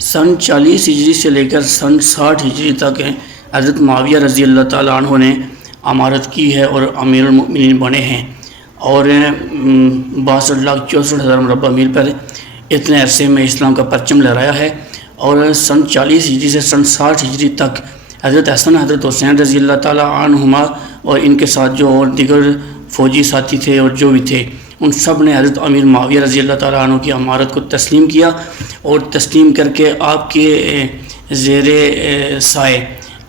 سن 40 ہجری سے لے کر سن 60 ہجری تک حضرت معاویہ رضی اللہ تعالیٰ عنہ نے امارت کی ہے اور امیر المؤمنین بنے ہیں، اور 62,64,000 مربع میل پر اتنے عرصے میں اسلام کا پرچم لہرایا ہے۔ اور سن 40 ہجری سے سن 60 ہجری تک حضرت حسن حضرت حسین رضی اللہ تعالیٰ عنہما اور ان کے ساتھ جو اور دیگر فوجی ساتھی تھے اور جو بھی تھے، ان سب نے حضرت امیر معاویہ رضی اللہ تعالیٰ عنہ کی امارت کو تسلیم کیا، اور تسلیم کر کے آپ کے زیر سائے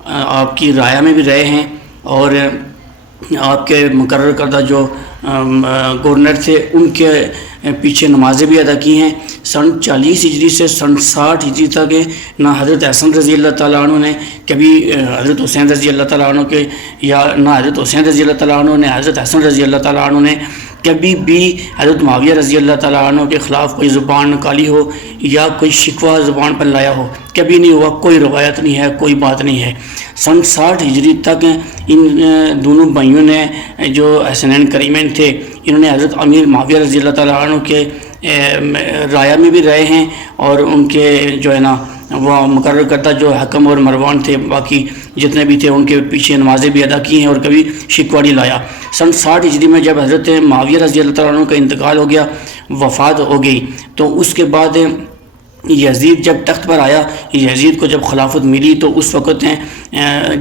آپ کی رعایا میں بھی رہے ہیں، اور آپ کے مقرر کردہ جو گورنر تھے ان کے پیچھے نمازیں بھی ادا کی ہیں۔ سن 40 ہجری سے سن 60 ہجری تک نہ حضرت حسن رضی اللہ تعالیٰ عنہ نے کبھی حضرت حسین رضی اللہ تعالیٰ عنہ کے، یا نہ حضرت حسین رضی اللہ تعالیٰ عنہ نے حضرت حسن رضی اللہ تعالیٰ عنہ نے کبھی بھی حضرت معاویہ رضی اللہ تعالیٰ عنہ کے خلاف کوئی زبان نکالی ہو یا کوئی شکوہ زبان پر لایا ہو، کبھی نہیں ہوا، کوئی روایت نہیں ہے، کوئی بات نہیں ہے۔ سن 60 ہجری تک ان دونوں بھائیوں نے جو حسنین کریمین تھے، انہوں نے حضرت امیر معاویہ رضی اللہ تعالیٰ عنہ کے رعایا میں بھی رہے ہیں، اور ان کے جو ہے نا وہ مقرر کردہ جو حکم اور مروان تھے، باقی جتنے بھی تھے، ان کے پیچھے نمازیں بھی ادا کی ہیں اور کبھی شکوہ نہیں لایا۔ سن 60 ہجری میں جب حضرت معاویہ رضی اللہ تعالیٰ عنہ کا انتقال ہو گیا، وفات ہو گئی، تو اس کے بعد یزید جب تخت پر آیا، یزید کو جب خلافت ملی، تو اس وقت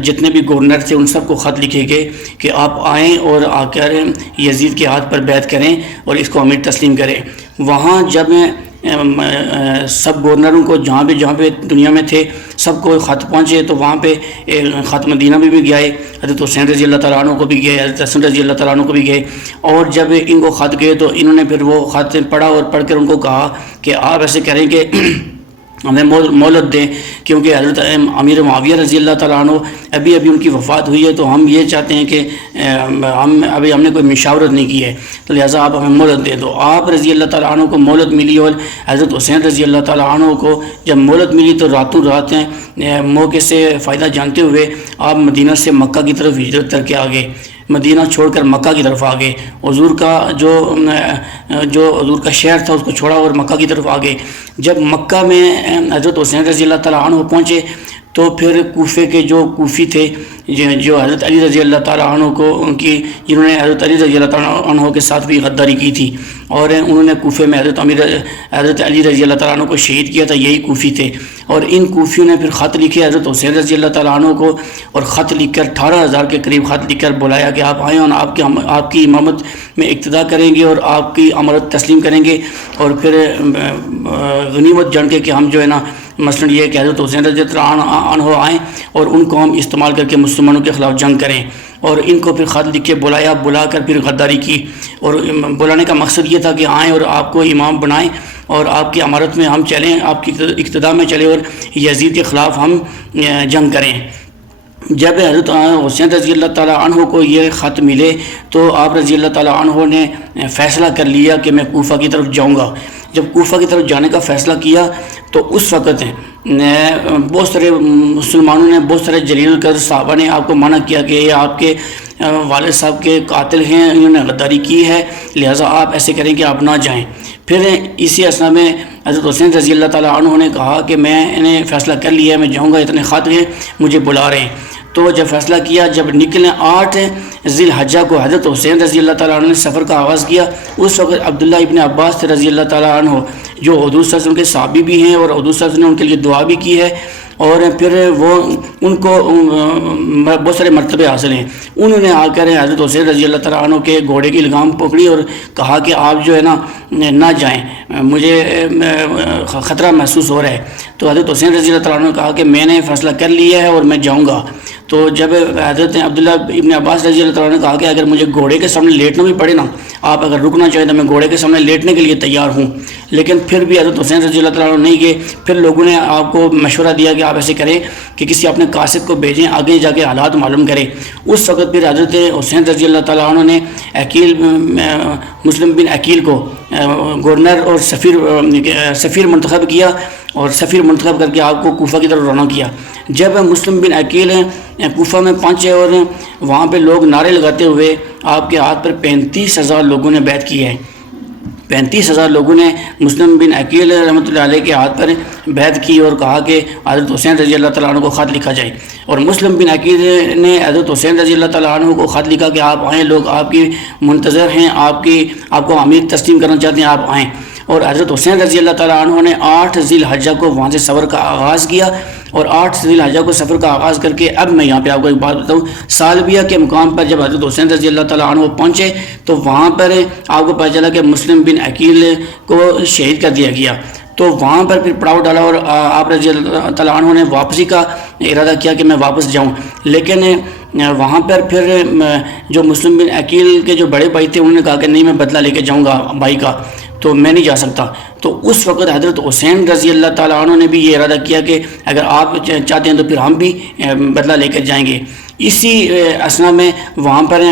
جتنے بھی گورنر تھے ان سب کو خط لکھے گئے کہ آپ آئیں اور آ کر یزید کے ہاتھ پر بیعت کریں اور اس کو امیر تسلیم کریں۔ وہاں جب سب گورنروں کو جہاں پہ دنیا میں تھے سب کو خط پہنچے، تو وہاں پہ خط مدینہ میں بھی گئے، حضرت حسین رضی اللہ تعالیٰ عنہ کو بھی گئے، حضرت حسن رضی اللہ تعالیٰ عنہ کو بھی گئے، اور جب ان کو خط گئے تو انہوں نے پھر وہ خط پڑھا اور پڑھ کر ان کو کہا کہ آپ ایسے کریں کہ ہمیں مہلت دیں، کیونکہ حضرت امیر معاویہ رضی اللہ تعالیٰ عنہ ابھی ان کی وفات ہوئی ہے، تو ہم یہ چاہتے ہیں کہ ہم نے کوئی مشاورت نہیں کی ہے، تو لہٰذا آپ ہمیں مہلت دیں۔ تو آپ رضی اللہ تعالیٰ عنہ کو مہلت ملی، اور حضرت حسین رضی اللہ تعالیٰ عنہ کو جب مہلت ملی تو راتوں رات موقع سے فائدہ جانتے ہوئے آپ مدینہ سے مکہ کی طرف ہجرت کر کے آگے، مدینہ چھوڑ کر مکہ کی طرف آگے، حضور کا جو حضور کا شہر تھا اس کو چھوڑا اور مکہ کی طرف آگے۔ جب مکہ میں حضرت حسین رضی اللہ تعالیٰ عنہ پہنچے تو پھر کوفے کے جو کوفی تھے، جو حضرت علی رضی اللہ تعالیٰ عنہ کو جنہوں نے حضرت علی رضی اللہ تعالیٰ عنہ کے ساتھ بھی غداری کی تھی، اور انہوں نے کوفے میں حضرت علی رضی اللہ تعالیٰ عنہ کو شہید کیا تھا، یہی کوفی تھے، اور ان کوفیوں نے پھر خط لکھے حضرت حسین رضی اللہ تعالیٰ عنہ کو، اور خط لکھ کر 18,000 کے قریب خط لکھ کر بلایا کہ آپ آئیں اور آپ کی امامت میں اقتدا کریں گے اور آپ کی امارت تسلیم کریں گے، اور پھر غنیمت جان کے کہ ہم جو ہے نا مثلاً یہ کہ حضرت حسین رضی اللہ عنہ آئیں اور ان کو ہم استعمال کر کے مسلمانوں کے خلاف جنگ کریں۔ اور ان کو پھر خط لکھ کے بلا کر پھر غداری کی، اور بلانے کا مقصد یہ تھا کہ آئیں اور آپ کو امام بنائیں اور آپ کی امارت میں ہم چلیں، آپ کی اقتدا میں چلیں اور یزید کے خلاف ہم جنگ کریں۔ جب حضرت حسین رضی اللہ تعالیٰ عنہ کو یہ خط ملے تو آپ رضی اللہ تعالیٰ عنہ نے فیصلہ کر لیا کہ میں کوفہ کی طرف جاؤں گا۔ جب کوفہ کی طرف جانے کا فیصلہ کیا تو اس وقت بہت سارے مسلمانوں نے، بہت سارے جلیل القدر صحابہ نے آپ کو منع کیا کہ یہ آپ کے والد صاحب کے قاتل ہیں، انہوں نے غداری کی ہے، لہٰذا آپ ایسے کریں کہ آپ نہ جائیں۔ پھر اسی اثنا میں حضرت حسین رضی اللہ تعالیٰ عنہ نے کہا کہ میں نے فیصلہ کر لیا ہے، میں جاؤں گا، اتنے خط ہیں مجھے بلا رہے ہیں۔ تو جب فیصلہ کیا، جب نکلے 8 ذی الحجہ کو حضرت حسین رضی اللہ تعالیٰ عنہ نے سفر کا آغاز کیا، اس وقت عبداللہ ابن عباس رضی اللہ تعالیٰ عنہ جو حضور صلی اللہ علیہ وسلم کے صحابی بھی ہیں اور حضور صلی اللہ علیہ وسلم نے ان کے لیے دعا بھی کی ہے، اور پھر وہ ان کو بہت سارے مرتبے حاصل ہیں، انہوں نے آ کر حضرت حسین رضی اللہ تعالیٰ عنہ کے گھوڑے کی لگام پکڑی اور کہا کہ آپ جو ہے نا نہ جائیں، مجھے خطرہ محسوس ہو رہا ہے۔ تو حضرت حسین رضی اللہ تعالیٰ عنہ نے کہا کہ میں نے فیصلہ کر لیا ہے اور میں جاؤں گا۔ تو جب حضرت عبداللہ ابن عباس رضی اللہ تعالیٰ عنہ نے کہا کہ اگر مجھے گھوڑے کے سامنے لیٹنا بھی پڑے نا، آپ اگر رکنا چاہیں تو میں گھوڑے کے سامنے لیٹنے کے لیے تیار ہوں، لیکن پھر بھی حضرت حسین رضی اللہ تعالیٰ عنہ نہیں گئے۔ پھر لوگوں نے آپ کو مشورہ دیا کہ آپ ایسے کریں کہ کسی اپنے قاصد کو بھیجیں، آگے جا کے حالات معلوم کریں۔ اس وقت پھر حضرت حسین رضی اللہ تعالیٰ عنہ نے مسلم بن عقیل کو گورنر اور سفیر منتخب کیا، اور سفیر منتخب کر کے آپ کو کوفہ کی طرف روانہ کیا۔ جب مسلم بن عقیل کوفہ میں پہنچے اور وہاں پہ لوگ نعرے لگاتے ہوئے آپ کے ہاتھ پر 35,000 لوگوں نے بیعت کی ہے۔ 35,000 لوگوں نے مسلم بن عقیل رحمۃ اللہ علیہ کے ہاتھ پر بیعت کی اور کہا کہ حضرت حسین رضی اللہ تعالیٰ عنہ کو خط لکھا جائے، اور مسلم بن عقیل نے حضرت حسین رضی اللہ تعالیٰ عنہ کو خط لکھا کہ آپ آئیں، لوگ آپ کی منتظر ہیں، آپ کو امیر تسلیم کرنا چاہتے ہیں، آپ آئیں۔ اور حضرت حسین رضی اللہ تعالیٰ عنہ نے 8 ذی الحجہ کو وہاں سے سفر کا آغاز کیا، اور 8 ذی الحجہ کو سفر کا آغاز کر کے اب میں یہاں پہ آپ کو ایک بات بتاؤں، سالبیہ کے مقام پر جب حضرت حسین رضی اللہ تعالیٰ عنہ پہنچے تو وہاں پر آپ کو پتہ چلا کہ مسلم بن عقیل کو شہید کر دیا گیا، تو وہاں پر پھر پڑاؤ ڈالا اور آپ رضی اللہ تعالیٰ عنہ نے واپسی کا ارادہ کیا کہ میں واپس جاؤں، لیکن وہاں پر پھر جو مسلم بن عقیل کے جو بڑے بھائی تھے انہوں نے کہا کہ نہیں، میں بدلہ لے کے جاؤں گا بھائی کا، تو میں نہیں جا سکتا۔ تو اس وقت حضرت حسین رضی اللہ تعالیٰ عنہ نے بھی یہ ارادہ کیا کہ اگر آپ چاہتے ہیں تو پھر ہم بھی بدلہ لے کر جائیں گے۔ اسی اثنا میں وہاں پر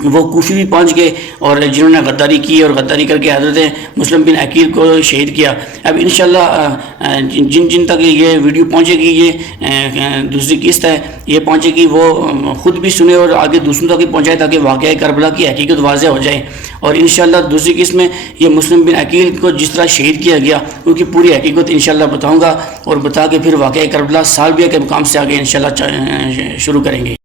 وہ کوفی بھی پہنچ گئے، اور جنہوں نے غداری کی اور غداری کر کے حضرت مسلم بن عقیل کو شہید کیا۔ اب انشاءاللہ جن تک یہ ویڈیو پہنچے گی، یہ دوسری قسط ہے، یہ پہنچے گی، وہ خود بھی سنے اور آگے دوسروں تک بھی پہنچائے تاکہ واقعہ کربلا کی حقیقت واضح ہو جائے۔ اور انشاءاللہ دوسری قسط میں یہ مسلم بن عقیل کو جس طرح شہید کیا گیا ان کی پوری حقیقت انشاءاللہ بتاؤں گا، اور بتا کے پھر واقعہ کربلا سالبیہ کے مقام سے آگے انشاءاللہ شروع کریں گے۔